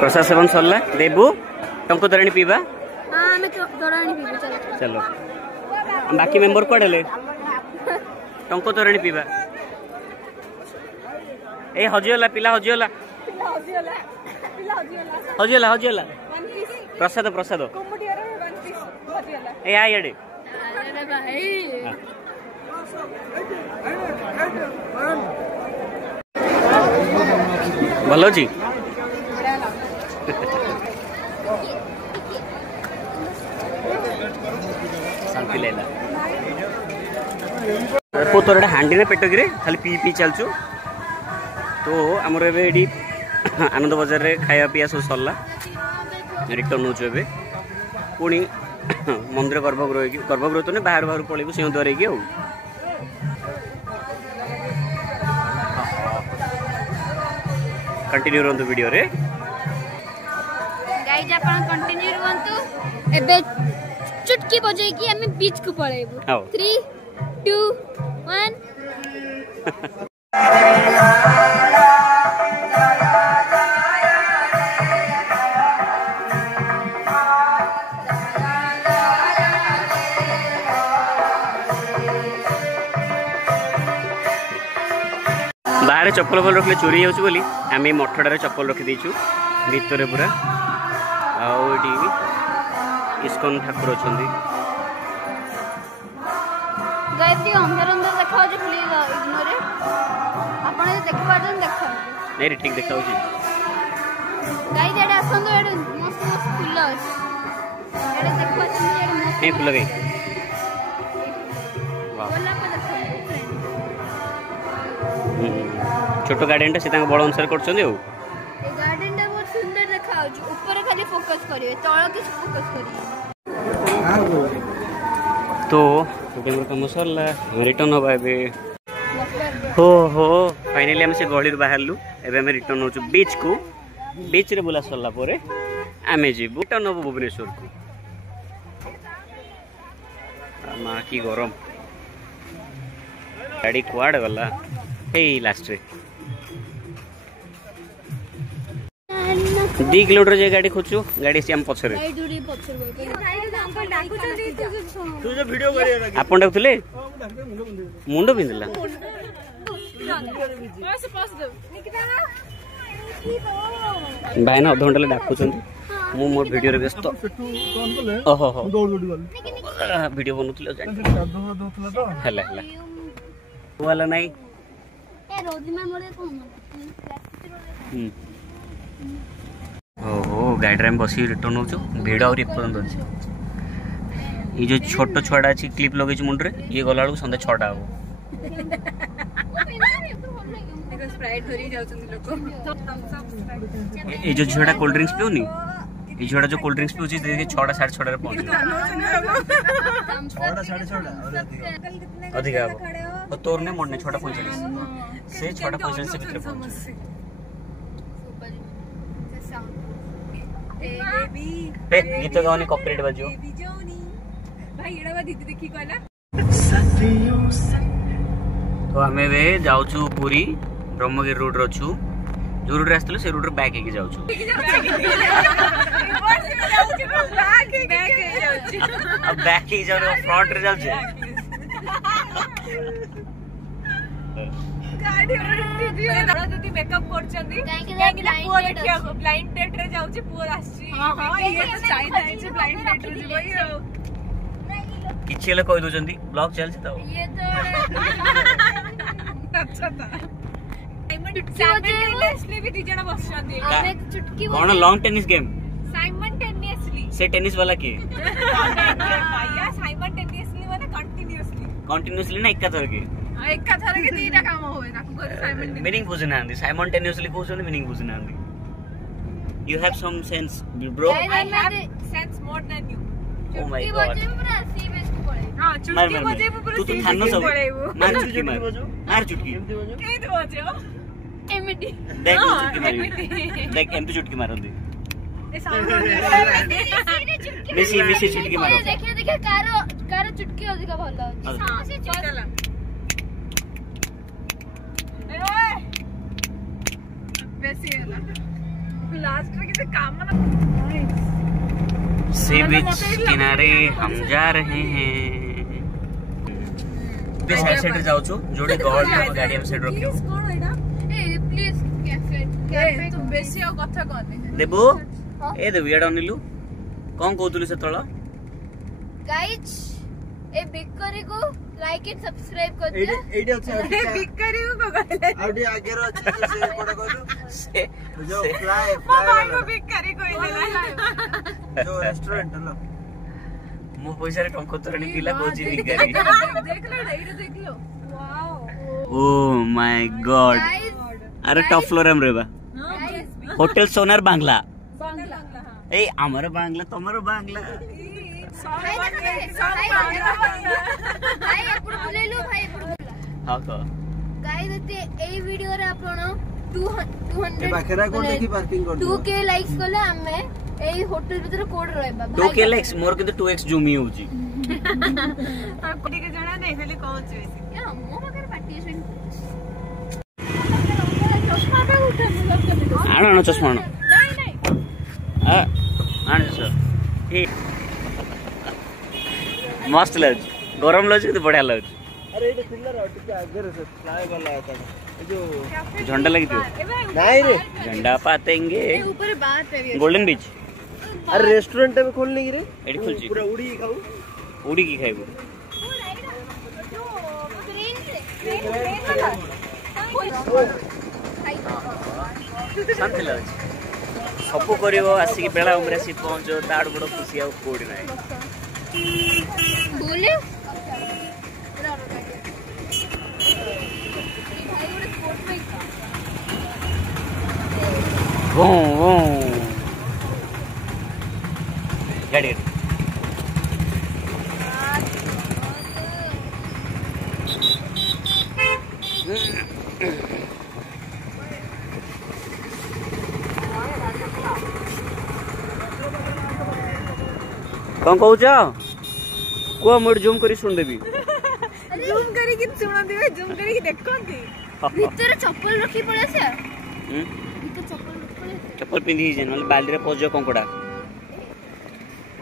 प्रसाद seven सरला देबू टंको तोराणी पीबा। हां हमें तोराणी पीबू चलो। बाकी मेंबर कोडेले टंको तोराणी पीबा। ए हजियोला पिला हजियोला हजियोला हजियोला प्रसाद प्रसाद ए आइडे अरे भाई भलो जी शांति लेला पोतरडा हांडी रे पेट गिरे खाली पी पी चलचु। तो आमर एबे आनंद बजार रे खाया पिया सब सरला रिटर्न होचु एबे पुणी मंदिर गर्भगृह तो नहीं बाहर बाहर पलैबू सिंहद्वार की कंटिन्यू रहंतु वीडियो रे गाइस आपण कंटिन्यू रहंतु। एबे चुटकी बजाई की हमें बीच को पळेबू 3 2 1 बाहर चप्पल फल रखले चोरी हो बोली आम मठड़े चप्पल रखी देचु भितर पूरा आउटी इस्कन ठाकुर अच्छा नहीं ठीक देखा फुल गई छोट गार्डन टा से बड़ अनुसार कर गार्डन टा बहुत सुंदर देखा ऊपर खाली फोकस करिवे तळ किछ फोकस करिवे। तो काम सरला रिटर्न हवा एबे हो फाइनली हम से गली बाहरलु एबे हम रिटर्न होचु बीच को बीच रे बुला सरला परे आमे जी रिटर्न हो भुवनेश्वर को। मां की गरम गाड़ी कुआड गला हे लास्ट रे 2 किलोमीटर जे गाड़ी खोचु गाड़ी से हम पछरे आपन डाकुले मुंडो बिंदला भाई ना अध घंटा डाकुचंती मु मोर वीडियो रे व्यस्त ओहो हो वीडियो बनउतले हला हला वाला नहीं ए रोजी में मोरे कोन ओहो गाड़ी में बसी रिटर्न हो भिड़ आउरी पर्यंत अच्छे ये जो छोट छुआटा अच्छी क्लिप लगे मुंडे ये गला बेलू सन्ध्या 6टा हम ये जो झीटा कोल्ड ड्रिंक्स पिउनी ये झीटा जो कोल्ड ड्रिंक्स पिउची 6टा 6:30 पहुंच अधिक तोर ने मोड़ने 6:45 से 6:45 से भीतर पहुंच गीत गाने कॉपीराइट बाजियो भाई एडा बा दीदी देखी कहला। तो हमें वे जाउछु पूरी ब्रह्मगिरी रोड रछु जो रोड रास्तले से रोड रे बैक हेके जाउछु अब बैक ही जाउ फ्रंट रे जाउछु गाड़ी दीदी मेकअप करछंदी पुओ देखिया ब्लाइंड डेट रे जाउची पुओ आसी हां ये तो चाइना है जे ब्लाइंड डेट रे जबई किछि ले कहि दोचंदी ब्लॉग चल छै त ये तो अच्छा था साइमल्टेनियसली भी दी जना बसछंदी चुटकी कोन लॉन्ग टेनिस गेम साइमल्टेनियसली से टेनिस वाला के भैया साइमल्टेनियसली माने कंटीन्यूअसली ना एका थर के दीटा काम होवे ताको साइमल्टेनियसली मीनिंग बुझना आंदी साइमल्टेनियसली कोछन मीनिंग बुझना आंदी you have some sense bro I have sense more than you oh my god हां चुटकी बजे पूरा तू तो थानो सब मार चुटकी मार चुटकी केते बजो एमडी देख चुटकी मारी देख एमपी चुटकी मारंदी ए साउंड मिसी चुटकी मारो देखिए कार चुटकी अधिक भलो हां से चला बेसी होला लास्ट रे सी बीच किनारे हम जा रहे हैं। साइड साइड जाऊ छु जोडी गहल थे गाड़ी हम साइड रखियो। ए प्लीज कैफे तू बेसी आ कथा कहने देबो ए देबो एडा अनिलु कोन कहतुली से तळ गाइस ए बिकरी को लाइक एंड सब्सक्राइब कर दिया। एडी अछि ए बिकरी को कहले आउडी आगे रो अछि से कोडा कहलु से जो फ्लाय मो भाई को बिकरी कहले जो रेस्टोरेंट लो मो पैसा रे टंको तोरणी पिला गोजी बिकरी। देख ले एडी देख लो वाओ ओ माय गॉड अरे टॉप फ्लोर हम रेबा होटल सोनार बांग्ला ए हमर बांग्ला तमर बांग्ला भाई एपड़ बोले लो भाई एपड़ बोला हां को गाइस एते ए वीडियो रे आपण 200 बाखेरा कोड देखि पार्किंग कर 2k लाइक्स कले हमें एई होटल भीतर कोड रहबा 2k लाइक्स मोर के 2x जूम ही होजी ता कोडी के जणा नै खाली कहउछ बेसी या मो बगर पार्टी सुन चश्मा का उठा मतलब कर आनो चश्मा आनो नहीं नहीं आने सर ए मस्त लज गरम लज तो बढ़िया लज। अरे एटा सिल्लर हट के आगे रे फ्लाय वाला आता जो झंडा लगी थी नहीं रे झंडा पातेंगे ऊपर बात है गोल्डन बीच। अरे रेस्टोरेंट में खोलने की रे एडी खुल जी पूरा उड़ी खाऊ उड़ी की खाइबो शांति लज सबु करिवो आसी बेला उमरे आसी पहुंचो ताड़ बड़ खुशी आ कोडी नाही बोले वो गाड़ी कौन कहू को मोर जूम करी सुन देबी जूम करी कि सुन देबे जूम करी कि देखंती भीतर चप्पल रखी पड़े से भीतर चप्पल रखी पड़े चप्पल पिंधी जे नले बाली रे पजो कंकोडा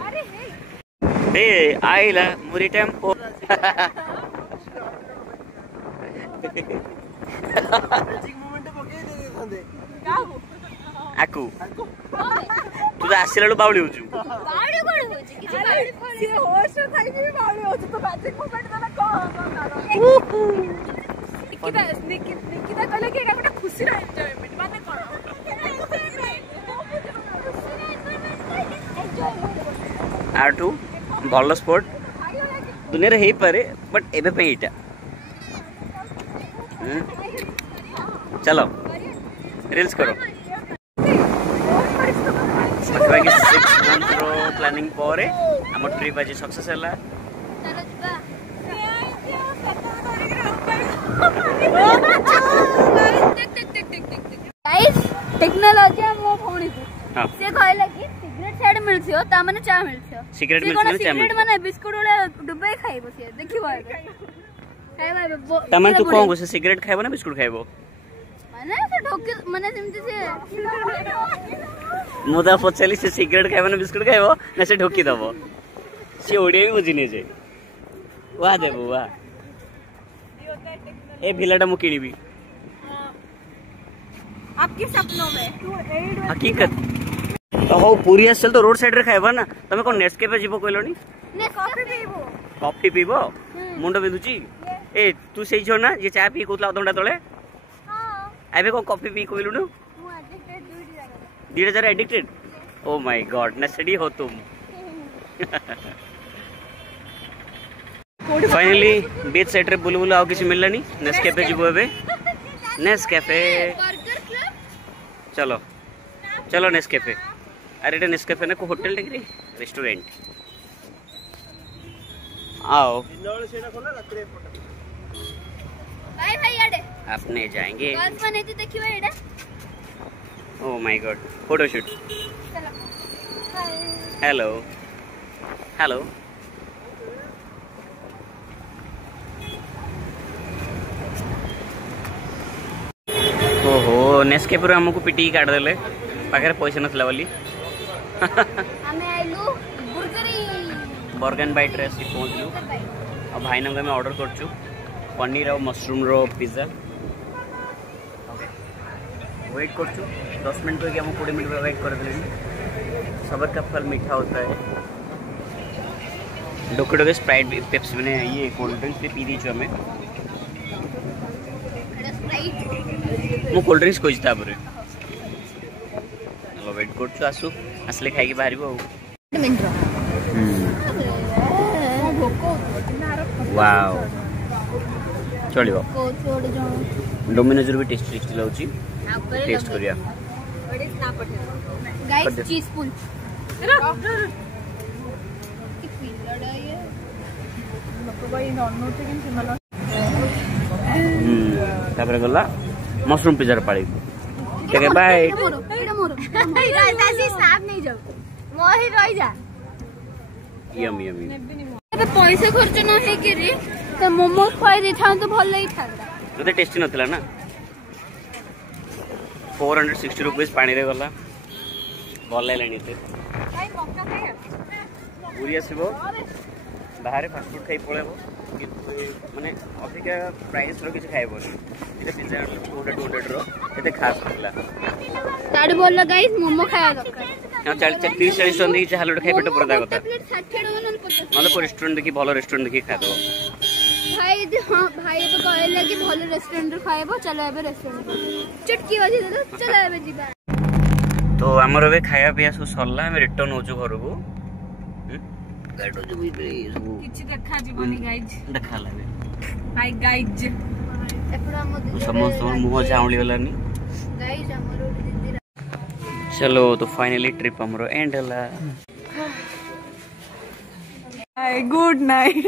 अरे हे ए आइला मुरी टेम्पो मोमेंट पके दे थांदे काहू आकू तू आसिलाडू बावली होजु बाड़ी कोड होची किछि बाड़ी से होश थाई भी बावली होछ तो मैजिक मोमेंट दला को निकिता कहले कि एटा खुशी रा एन्जॉयमेंट माने कोन आठू भल स्पोर्ट दुनिया रे हेई पारे बट एबे पे एटा चलो रील्स करो बाकी 6 मंथ रो प्लानिंग परे हम ट्रिप आज सक्सेस हला चलो जिबा गाइस टेक्नोलॉजी मो फोनी हां से कहले कि सिगरेट साइड मिलथियो ता माने चा मिलथियो सिगरेट मिलथियो चा सिगरेट माने बिस्कुट उडे डुबे खाइबो से देखिबो खाइबो ता माने तू कोन से सिगरेट खाइबो ना बिस्कुट खाइबो माने से ढोके माने जेमति से मुदा पचली से सिगरेट खाइबो ना बिस्कुट खाइबो ना से ढोकी दबो से ओडिया भी बुझिने जे वाह देबो वाह ए भिलाटा मु किनिबी आपके सपनों में हकीकत तो हो पूरी आसल तो रोड साइड रे खाइबा ना तमे कोन नेस्केफे जीवो कहलोनी कॉफी पीबो कॉफी पीबो मुंडो बिंदुची ए तू सेई छो ना जे चा पी कोतला अधंडा तळे हां एबे को कॉफी पी कहलुनु मु addicted 2000 addicted oh my god नसेडी हो तुम फाइनली बीच साइड रे बुलबुल आउ किछ मिललानी नेस्केफे जीवो एबे नेस्केफे बर्गर क्लब चलो चलो नेस्केफे अरे एटा नेस्केफे ना को होटल टेकरी रेस्टोरेंट आओ इनोल सेना खोला रात्रे फोटो भाई भाई याडे अपने जाएंगे गर्ल्स माने ती देखिबा एडा ओ माय गॉड फोटो शूट चलो हेलो हेलो ओहो नेस्केफे हमको पिटी काट देले पाखे पैसा नसला बोली हमें आइलु बर्गन बाइट रे पहुँचलु और भाई नाम आम ऑर्डर करछु पनीर और मशरूम रो पिज्जा वेट करछु 10 मिनट को 20 मिनट वेट कर दिले सबर का फल मीठा होता है डोके डोके स्प्राइट पेप्सी मैंने ये कोल्ड ड्रिंक्स भी पी दी छो हमें मु कोल्ड ड्रिंक्स खोजता पर चलो वेट करछु आसु असले खाई के बाहरिबो वाओ चलिबो डोमिनोज रो भी टेस्टी लाउची टेस्ट करिया गाइस चीज फुल तापर गला मशरूम पिज्जा पाड़ी ठीक है बाय नहीं जाओ मोहि रही जा यम यम पैसा खर्च न है कि रे तो मोमो खाई दे था तो भल ही था तो टेस्टी नथिला ना 460 रुपीस पानी रे गला भल लागलानी ते भाई मक्का खाया पूरी आसीबो बाहर फास्ट फूड खाई पळेबो माने अधिक प्राइस रो किछ खाइबो इते पिज्जा 200 रो एते खास होला ताड़ बोल गाइस मोमो खाया दरकार 30-40 टन देखी हालोड खाई पेट पुरा दागता प्लेट 60 टका न 50 मतलब को रेस्टोरेंट देखी भलो रेस्टोरेंट देखी खा दो भाई हां भाई तो कहले कि भलो रेस्टोरेंट रे खाइबो चलो एबे रेस्टोरेंट चटकी बजी दे चलो एबे जीबा तो हमर बे खाया पिया सब सरला हम रिटर्न होजु घर को गाडो जो भी किछि देखा जीवनी गाइज देखा लागे हाय गाइज एपड़ा मत समस्त मुह जाउली वालानी गाइस हमरो दीदी चलो तो फाइनली ट्रिप हमरो एंड हला हाय गुड नाइट